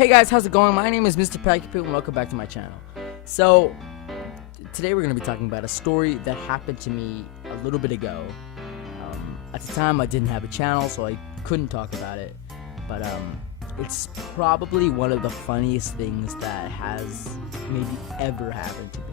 Hey guys, how's it going? My name is Mr.Pacypoo and welcome back to my channel. So, today we're going to be talking about a story that happened to me a little bit ago. At the time I didn't have a channel, so I couldn't talk about it. But it's probably one of the funniest things that has maybe ever happened to me.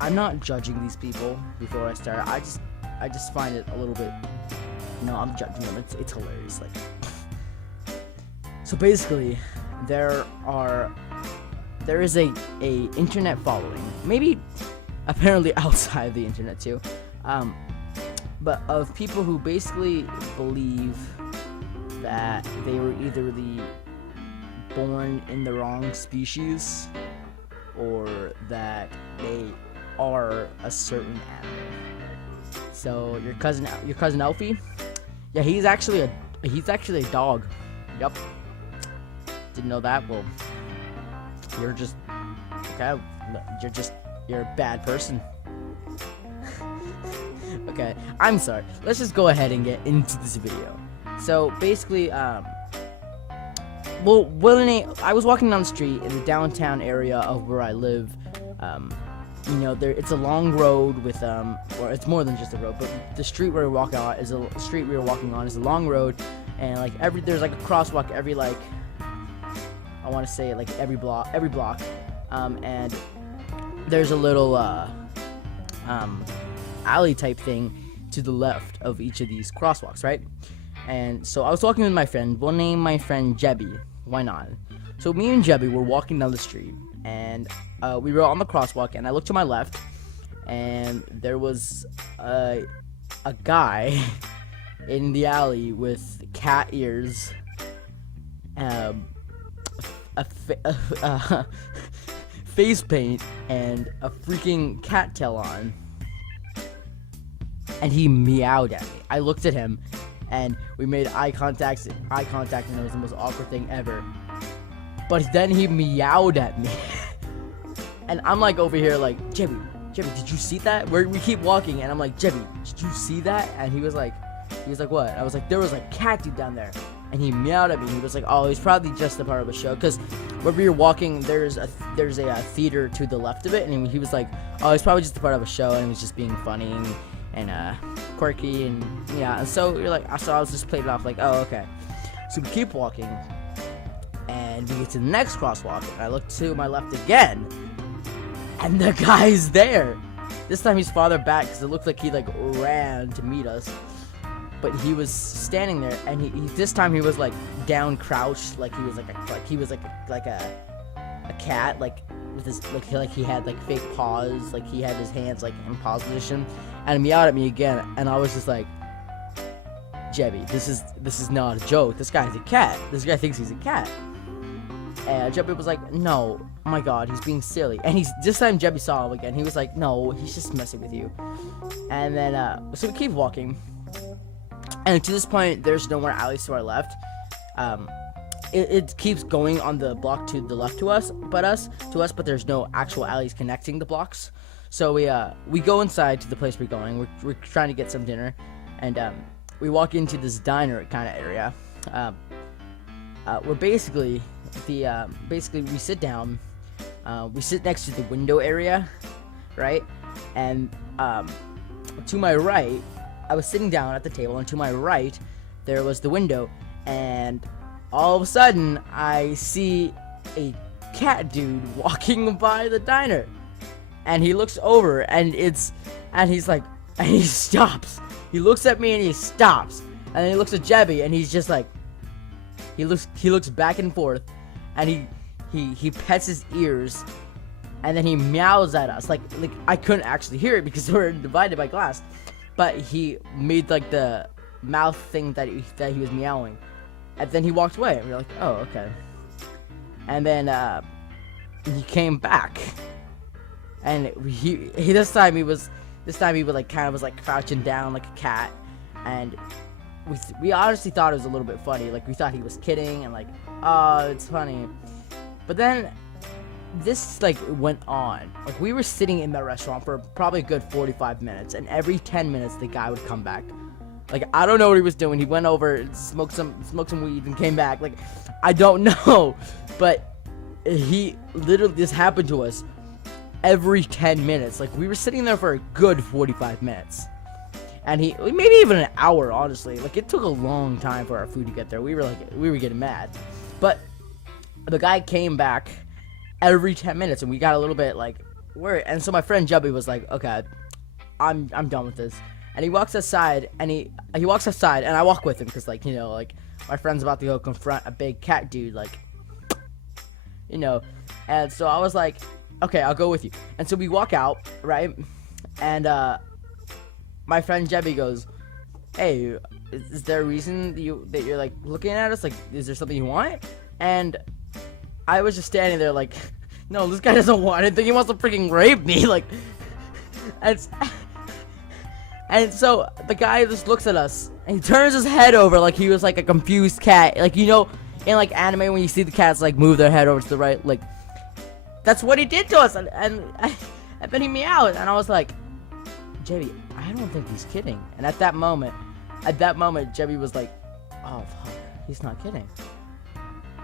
I'm not judging these people before I start. I just find it a little bit... No, I'm judging them. It's hilarious. So basically, there is a internet following, maybe apparently outside the internet too, but of people who basically believe that they were either born in the wrong species or that they are a certain animal. So your cousin Alfie, yeah, he's actually a dog. Yep. Didn't know that? Well, you're just okay. You're a bad person. Okay, I'm sorry. Let's just go ahead and get into this video. So basically, I was walking down the street in the downtown area of where I live. It's a long road with or it's more than just a road, but the street we were walking on is a long road, and there's like a crosswalk every I want to say every block, and there's a little alley type thing to the left of each of these crosswalks, right? And so I was walking with my friend. We'll name my friend Jebby. Why not? So me and Jebby were walking down the street, and we were on the crosswalk, and I looked to my left, and there was a guy in the alley with cat ears, face paint, and a freaking cat tail on, and he meowed at me. I looked at him, and we made eye contact, and it was the most awkward thing ever. But then he meowed at me, and I'm like over here like, Jebby, did you see that? We keep walking, and I'm like, Jebby, did you see that? And he was like, what? I was like, there was a cat dude down there. And he meowed at me. He was like, oh, he's probably just a part of a show. Because where we were walking, there's a theater to the left of it. And he was like, oh, he's probably just a part of a show. And he was just being funny and quirky. And yeah. And so I was just played it off like, oh, okay. So we keep walking. And we get to the next crosswalk. And I look to my left again. And the guy's there. This time he's farther back because it looked like he ran to meet us. But he was standing there, and he this time he was down crouched, like he was a cat, with his he had fake paws, he had his hands in paws position, and he meowed at me again, and I was just like, Jebby, this is not a joke. This guy's a cat. This guy thinks he's a cat. And Jebby was like, no, oh my god, he's being silly. And this time Jebby saw him again. He was like, no, he's just messing with you. And then so we keep walking. And to this point, there's no more alleys to our left. It keeps going on the block to the left to us, but there's no actual alleys connecting the blocks. So we go inside to the place we're going. We're trying to get some dinner, and we walk into this diner kind of area. Where basically we sit down. We sit next to the window area, right? And to my right, I was sitting down at the table, and to my right, there was the window, and all of a sudden, I see a cat dude walking by the diner, and he looks over, and he stops. He looks at me, and he stops, and then he looks at Jebby, and he's just he looks back and forth, and he pets his ears, and then he meows at us, I couldn't actually hear it because we're divided by glass. But he made the mouth thing that he was meowing, and then he walked away. And we were like, oh, okay. And then he came back, and this time he was kind of crouching down like a cat, and we honestly thought it was a little bit funny. We thought he was kidding, and oh, it's funny. But then this went on. We were sitting in the restaurant for probably a good 45 minutes, and every 10 minutes the guy would come back. Like, I don't know what he was doing. He went over, smoked some weed, and came back. Like, I don't know, but he literally, this happened to us every 10 minutes. Like, we were sitting there for a good 45 minutes, and maybe even an hour, honestly. Like, it took a long time for our food to get there. We were getting mad, but the guy came back every 10 minutes, and we got a little bit like worried. And so my friend Jubby was like, okay, I'm done with this. And he walks outside, and he walks outside, and I walk with him, because, like, you know, like, my friend's about to go confront a big cat dude, like, you know. And so I was like, okay, I'll go with you. And so we walk out, right? And my friend Jebby goes, hey, is there a reason that you're like looking at us? Like, is there something you want? And I was just standing there like, no, this guy doesn't want anything. He wants to freaking rape me. Like, and so the guy just looks at us, and he turns his head over like he was like a confused cat. Like, you know, in like anime when you see the cats like move their head over to the right, like, that's what he did to us. And then he meowed, and I was like, Jebby, I don't think he's kidding. And at that moment, Jebby was like, oh fuck, he's not kidding.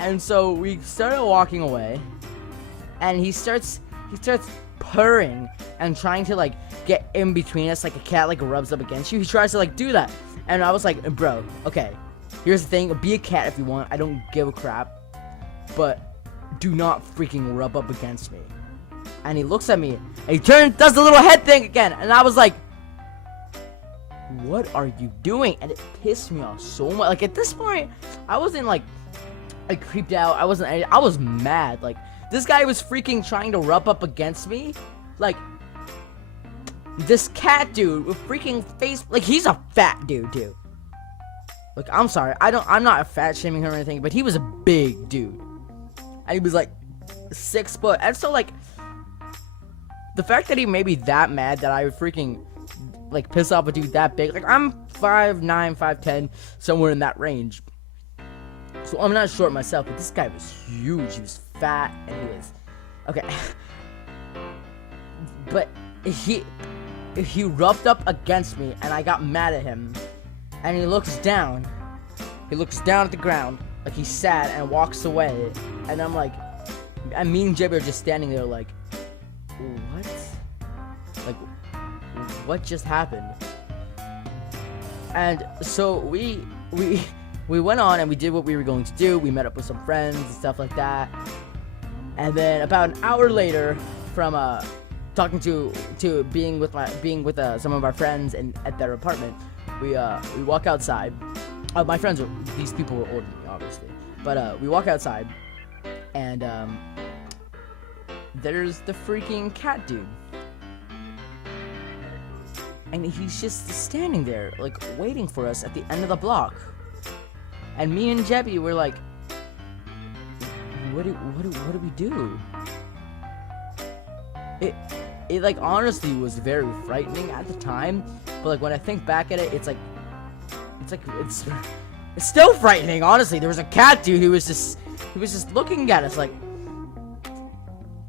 And so we started walking away, and he starts purring and trying to like get in between us, like a cat like rubs up against you. He tries to like do that, and I was like, bro, okay, here's the thing, be a cat if you want, I don't give a crap, but do not freaking rub up against me. And he looks at me, and he does the little head thing again, and I was like, what are you doing? And it pissed me off so much. Like, at this point, I wasn't like I creeped out, I was mad. Like, this guy was freaking trying to rub up against me. Like, this cat dude with freaking face, like, he's a fat dude too. Look, I'm sorry, I'm not fat shaming him or anything, but he was a big dude, and he was like 6 foot. And so, like, the fact that he made me that mad that I would freaking like piss off a dude that big, like, I'm 5'9", 5'10", somewhere in that range. So I'm not short myself, but this guy was huge. He was fat, and he was okay. But he rubbed up against me, and I got mad at him. And he looks down. He looks down at the ground, like he's sad, and walks away. And I'm like, and me and Jibby are just standing there like, what? Like, what just happened? And so we went on, and we did what we were going to do. We met up with some friends and stuff like that. And then about an hour later, from talking to being with some of our friends at their apartment, we walk outside. My friends these people were older than me, obviously, but we walk outside, and there's the freaking cat dude, and he's just standing there, like, waiting for us at the end of the block. And me and Jebby were like, what do we do? It like honestly was very frightening at the time, but like when I think back at it, it's still frightening. Honestly, there was a cat dude who was just looking at us like,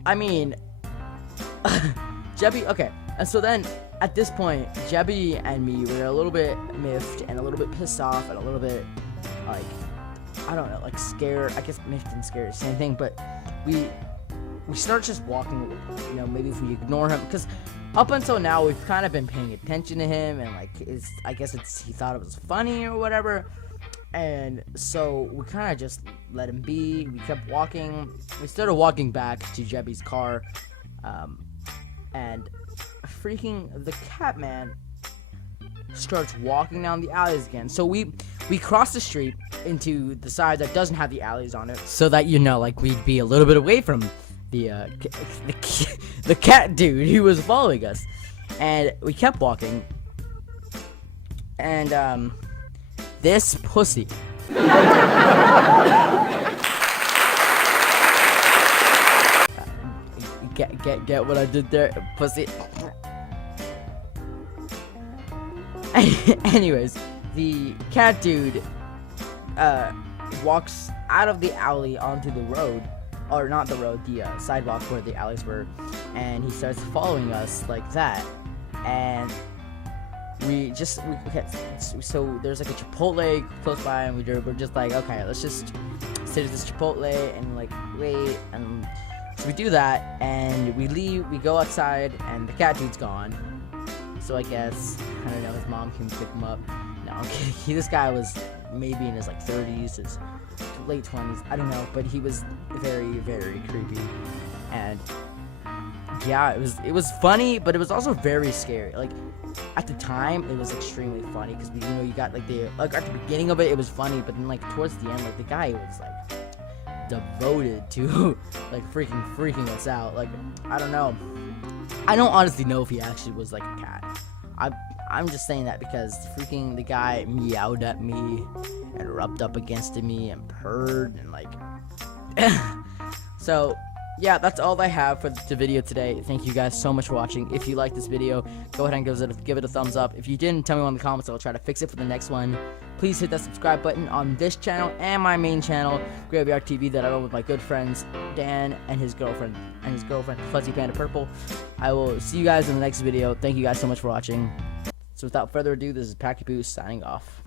I mean, Jebby. Okay, and so then at this point, Jebby and me were a little bit miffed and a little bit pissed off and a little bit like, I don't know, like scared. I guess miffed and scared is the same thing, but we start just walking, you know, maybe if we ignore him, because up until now we've kind of been paying attention to him, and like I guess he thought it was funny or whatever, and so we kind of just let him be. We kept walking. We started walking back to Jebby's car, and freaking the cat man starts walking down the alleys again. So we cross the street into the side that doesn't have the alleys on it, so that, you know, like, we'd be a little bit away from the cat dude who was following us. And we kept walking, and this pussy get what I did there, pussy. Anyways, the cat dude walks out of the alley onto the road, or not the road, the sidewalk where the alleys were, and he starts following us like that. And okay, so there's like a Chipotle close by, and we're just like, okay, let's just sit at this Chipotle and like wait, and so we do that, and we leave, we go outside, and the cat dude's gone. So I guess, I don't know, his mom can pick him up. No, I'm kidding. This guy was maybe in his like 30s, his late 20s, I don't know, but he was very, very creepy. And yeah, it was funny, but it was also very scary. Like at the time, it was extremely funny because you got like at the beginning of it, it was funny, but then like towards the end, like the guy was like devoted to like freaking us out. Like I don't know. I don't honestly know if he actually was like a cat. I'm just saying that because the guy meowed at me and rubbed up against me and purred and like so yeah, that's all I have for the video today. Thank you guys so much for watching. If you like this video, go ahead and give it a thumbs up. If you didn't, tell me in the comments. I'll try to fix it for the next one. Please hit that subscribe button on this channel and my main channel, Graveyard TV, that I run with my good friends Dan and his girlfriend Fuzzy Panda Purple. I will see you guys in the next video. Thank you guys so much for watching. So without further ado, this is Pacypoo signing off.